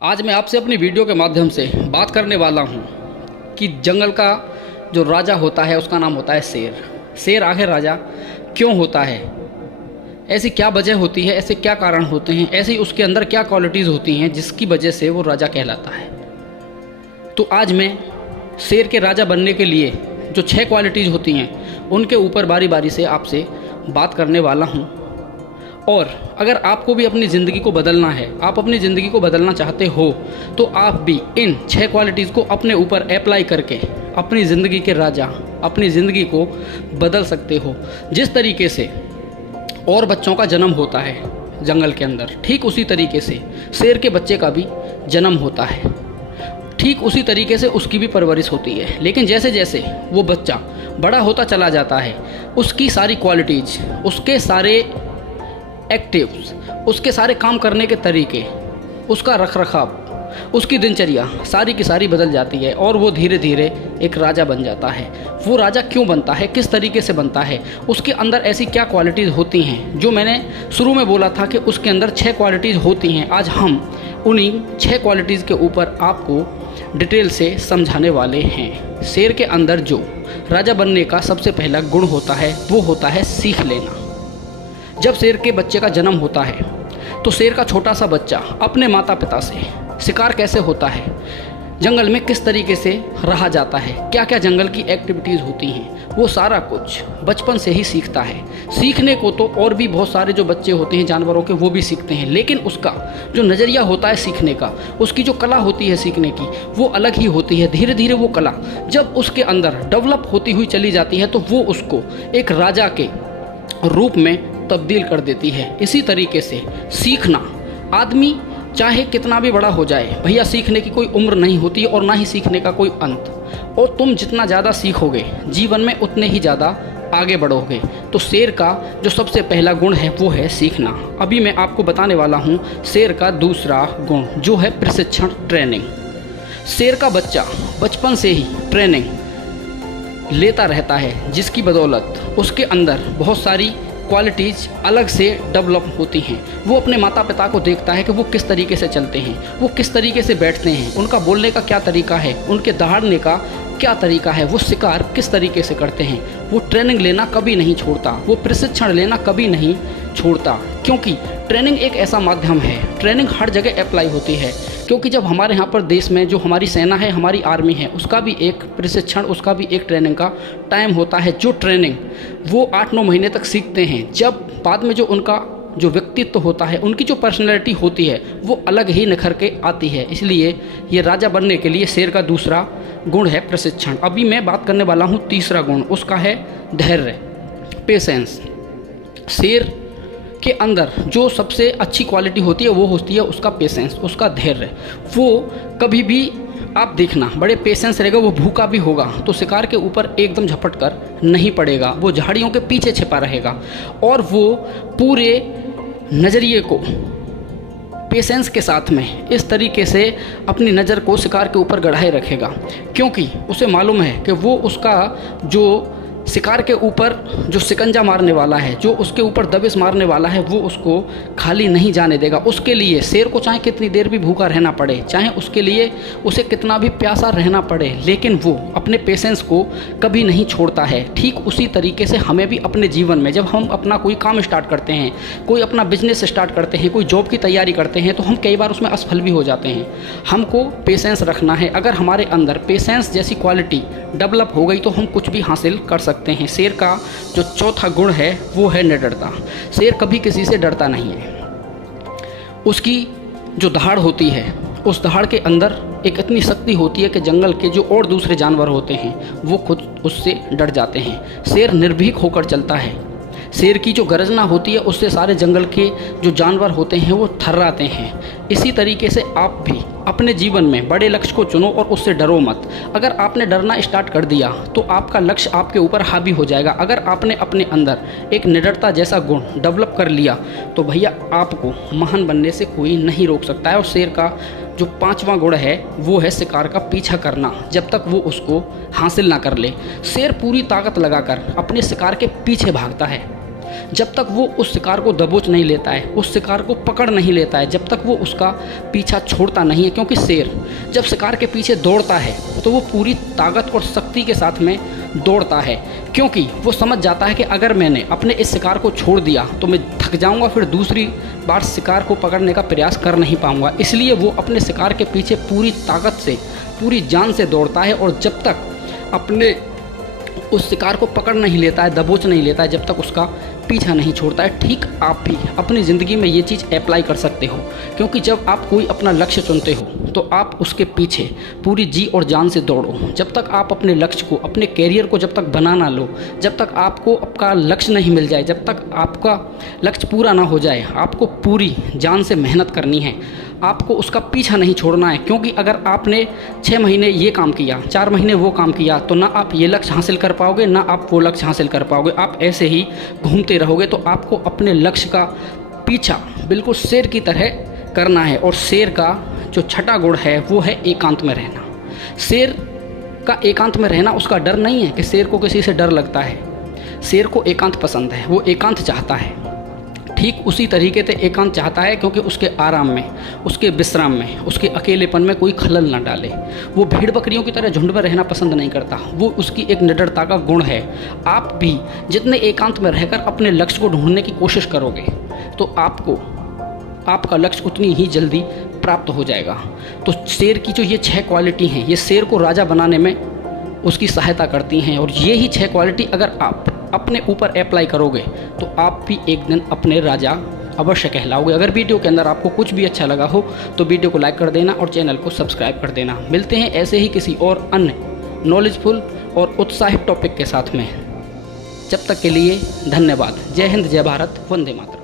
आज मैं आपसे अपनी वीडियो के माध्यम से बात करने वाला हूँ कि जंगल का जो राजा होता है उसका नाम होता है शेर। शेर आखिर राजा क्यों होता है, ऐसी क्या वजह होती है, ऐसे क्या कारण होते हैं, ऐसी उसके अंदर क्या क्वालिटीज़ होती हैं जिसकी वजह से वो राजा कहलाता है। तो आज मैं शेर के राजा बनने के लिए जो 6 क्वालिटीज़ होती हैं उनके ऊपर बारी बारी से आपसे बात करने वाला हूँ। और अगर आपको भी अपनी ज़िंदगी को बदलना है, आप अपनी ज़िंदगी को बदलना चाहते हो, तो आप भी इन 6 क्वालिटीज़ को अपने ऊपर अप्लाई करके अपनी ज़िंदगी के राजा, अपनी ज़िंदगी को बदल सकते हो। जिस तरीके से और बच्चों का जन्म होता है जंगल के अंदर, ठीक उसी तरीके से शेर के बच्चे का भी जन्म होता है, ठीक उसी तरीके से उसकी भी परवरिश होती है। लेकिन जैसे जैसे वो बच्चा बड़ा होता चला जाता है, उसकी सारी क्वालिटीज़, उसके सारे एक्टिव्स, उसके सारे काम करने के तरीके, उसका रखरखाव, उसकी दिनचर्या सारी की सारी बदल जाती है और वो धीरे धीरे एक राजा बन जाता है। वो राजा क्यों बनता है, किस तरीके से बनता है, उसके अंदर ऐसी क्या क्वालिटीज़ होती हैं जो मैंने शुरू में बोला था कि उसके अंदर 6 क्वालिटीज़ होती हैं। आज हम उन्हीं 6 क्वालिटीज़ के ऊपर आपको डिटेल से समझाने वाले हैं। शेर के अंदर जो राजा बनने का सबसे पहला गुण होता है वो होता है सीख लेना। जब शेर के बच्चे का जन्म होता है तो शेर का छोटा सा बच्चा अपने माता पिता से शिकार कैसे होता है, जंगल में किस तरीके से रहा जाता है, क्या क्या जंगल की एक्टिविटीज़ होती हैं, वो सारा कुछ बचपन से ही सीखता है। सीखने को तो और भी बहुत सारे जो बच्चे होते हैं जानवरों के, वो भी सीखते हैं, लेकिन उसका जो नज़रिया होता है सीखने का, उसकी जो कला होती है सीखने की, वो अलग ही होती है। धीरे धीरे वो कला जब उसके अंदर डेवलप होती हुई चली जाती है तो वो उसको एक राजा के रूप में तब्दील कर देती है। इसी तरीके से सीखना, आदमी चाहे कितना भी बड़ा हो जाए, भैया सीखने की कोई उम्र नहीं होती है और ना ही सीखने का कोई अंत। और तुम जितना ज़्यादा सीखोगे जीवन में उतने ही ज़्यादा आगे बढ़ोगे। तो शेर का जो सबसे पहला गुण है वो है सीखना। अभी मैं आपको बताने वाला हूँ शेर का दूसरा गुण जो है प्रशिक्षण, ट्रेनिंग। शेर का बच्चा बचपन से ही ट्रेनिंग लेता रहता है, जिसकी बदौलत उसके अंदर बहुत सारी क्वालिटीज़ अलग से डेवलप होती हैं। वो अपने माता पिता को देखता है कि वो किस तरीके से चलते हैं, वो किस तरीके से बैठते हैं, उनका बोलने का क्या तरीका है, उनके दहाड़ने का क्या तरीका है, वो शिकार किस तरीके से करते हैं। वो ट्रेनिंग लेना कभी नहीं छोड़ता, वो प्रशिक्षण लेना कभी नहीं छोड़ता, क्योंकि ट्रेनिंग एक ऐसा माध्यम है, ट्रेनिंग हर जगह अप्लाई होती है। क्योंकि जब हमारे यहाँ पर देश में जो हमारी सेना है, हमारी आर्मी है, उसका भी एक प्रशिक्षण, उसका भी एक ट्रेनिंग का टाइम होता है। जो ट्रेनिंग वो 8-9 महीने तक सीखते हैं, जब बाद में जो उनका जो व्यक्तित्व होता है, उनकी जो पर्सनैलिटी होती है, वो अलग ही निखर के आती है। इसलिए ये राजा बनने के लिए शेर का दूसरा गुण है प्रशिक्षण। अभी मैं बात करने वाला हूँ तीसरा गुण, उसका है धैर्य, पेशेंस। शेर के अंदर जो सबसे अच्छी क्वालिटी होती है वो होती है उसका पेशेंस, उसका धैर्य। वो कभी भी आप देखना बड़े पेशेंस रहेगा, वो भूखा भी होगा तो शिकार के ऊपर एकदम झपट कर नहीं पड़ेगा, वो झाड़ियों के पीछे छिपा रहेगा और वो पूरे नज़रिए को पेशेंस के साथ में इस तरीके से अपनी नज़र को शिकार के ऊपर गढ़ाए रखेगा, क्योंकि उसे मालूम है कि वो उसका जो शिकार के ऊपर जो शिकंजा मारने वाला है, जो उसके ऊपर दबिश मारने वाला है, वो उसको खाली नहीं जाने देगा। उसके लिए शेर को चाहे कितनी देर भी भूखा रहना पड़े, चाहे उसके लिए उसे कितना भी प्यासा रहना पड़े, लेकिन वो अपने पेशेंस को कभी नहीं छोड़ता है। ठीक उसी तरीके से हमें भी अपने जीवन में जब हम अपना कोई काम स्टार्ट करते हैं, कोई अपना बिजनेस स्टार्ट करते हैं, कोई जॉब की तैयारी करते हैं, तो हम कई बार उसमें असफल भी हो जाते हैं। हमको पेशेंस रखना है। अगर हमारे अंदर पेशेंस जैसी क्वालिटी डेवलप हो गई तो हम कुछ भी हासिल कर सकते हैं। शेर का जो चौथा गुण है वो है निडरता। शेर कभी किसी से डरता नहीं है। उसकी जो दहाड़ होती है, उस दहाड़ के अंदर एक इतनी शक्ति होती है कि जंगल के जो और दूसरे जानवर होते हैं वो खुद उससे डर जाते हैं। शेर निर्भीक होकर चलता है। शेर की जो गर्जना होती है उससे सारे जंगल के जो जानवर होते हैं वो थर्राते हैं। इसी तरीके से आप भी अपने जीवन में बड़े लक्ष्य को चुनो और उससे डरो मत। अगर आपने डरना स्टार्ट कर दिया तो आपका लक्ष्य आपके ऊपर हावी हो जाएगा। अगर आपने अपने अंदर एक निडरता जैसा गुण डेवलप कर लिया तो भैया आपको महान बनने से कोई नहीं रोक सकता है। और शेर का जो 5वां गुण है वो है शिकार का पीछा करना, जब तक वो उसको हासिल ना कर ले। शेर पूरी ताकत लगाकर अपने शिकार के पीछे भागता है। जब तक वो उस शिकार को दबोच नहीं लेता है, उस शिकार को पकड़ नहीं लेता है, जब तक वो उसका पीछा छोड़ता नहीं है। क्योंकि शेर जब शिकार के पीछे दौड़ता है तो वो पूरी ताकत और शक्ति के साथ में दौड़ता है, क्योंकि वो समझ जाता है कि अगर मैंने अपने इस शिकार को छोड़ दिया तो मैं थक जाऊंगा, फिर दूसरी बार शिकार को पकड़ने का प्रयास कर नहीं पाऊंगा। इसलिए वो अपने शिकार के पीछे पूरी ताकत से, पूरी जान से दौड़ता है, और जब तक अपने उस शिकार को पकड़ नहीं लेता है, दबोच नहीं लेता है, जब तक उसका पीछा नहीं छोड़ता है। ठीक आप भी अपनी ज़िंदगी में ये चीज़ अप्लाई कर सकते हो, क्योंकि जब आप कोई अपना लक्ष्य चुनते हो तो आप उसके पीछे पूरी जी और जान से दौड़ो। जब तक आप अपने लक्ष्य को, अपने कैरियर को जब तक बना ना लो, जब तक आपको आपका लक्ष्य नहीं मिल जाए, जब तक आपका लक्ष्य पूरा ना हो जाए, आपको पूरी जान से मेहनत करनी है, आपको उसका पीछा नहीं छोड़ना है। क्योंकि अगर आपने 6 महीने ये काम किया, 4 महीने वो काम किया, तो ना आप ये लक्ष्य हासिल कर पाओगे, ना आप वो लक्ष्य हासिल कर पाओगे। आप ऐसे ही घूमते रहोगे। तो आपको अपने लक्ष्य का पीछा बिल्कुल शेर की तरह करना है। और शेर का जो छठा गुण है वो है एकांत में रहना। शेर का एकांत में रहना, उसका डर नहीं है कि शेर को किसी से डर लगता है। शेर को एकांत पसंद है, वो एकांत चाहता है। ठीक उसी तरीके से एकांत चाहता है, क्योंकि उसके आराम में, उसके विश्राम में, उसके अकेलेपन में कोई खलल ना डाले। वो भेड़ बकरियों की तरह झुंड में रहना पसंद नहीं करता। वो उसकी एक निडरता का गुण है। आप भी जितने एकांत में रहकर अपने लक्ष्य को ढूंढने की कोशिश करोगे तो आपको आपका लक्ष्य उतनी ही जल्दी प्राप्त हो जाएगा। तो शेर की जो ये 6 क्वालिटी हैं, ये शेर को राजा बनाने में उसकी सहायता करती हैं। और ये ही 6 क्वालिटी अगर आप अपने ऊपर अप्लाई करोगे तो आप भी एक दिन अपने राजा अवश्य कहलाओगे। अगर वीडियो के अंदर आपको कुछ भी अच्छा लगा हो तो वीडियो को लाइक कर देना और चैनल को सब्सक्राइब कर देना। मिलते हैं ऐसे ही किसी और अन्य नॉलेजफुल और उत्साहित टॉपिक के साथ में। जब तक के लिए धन्यवाद। जय हिंद, जय भारत, वंदे मातरम।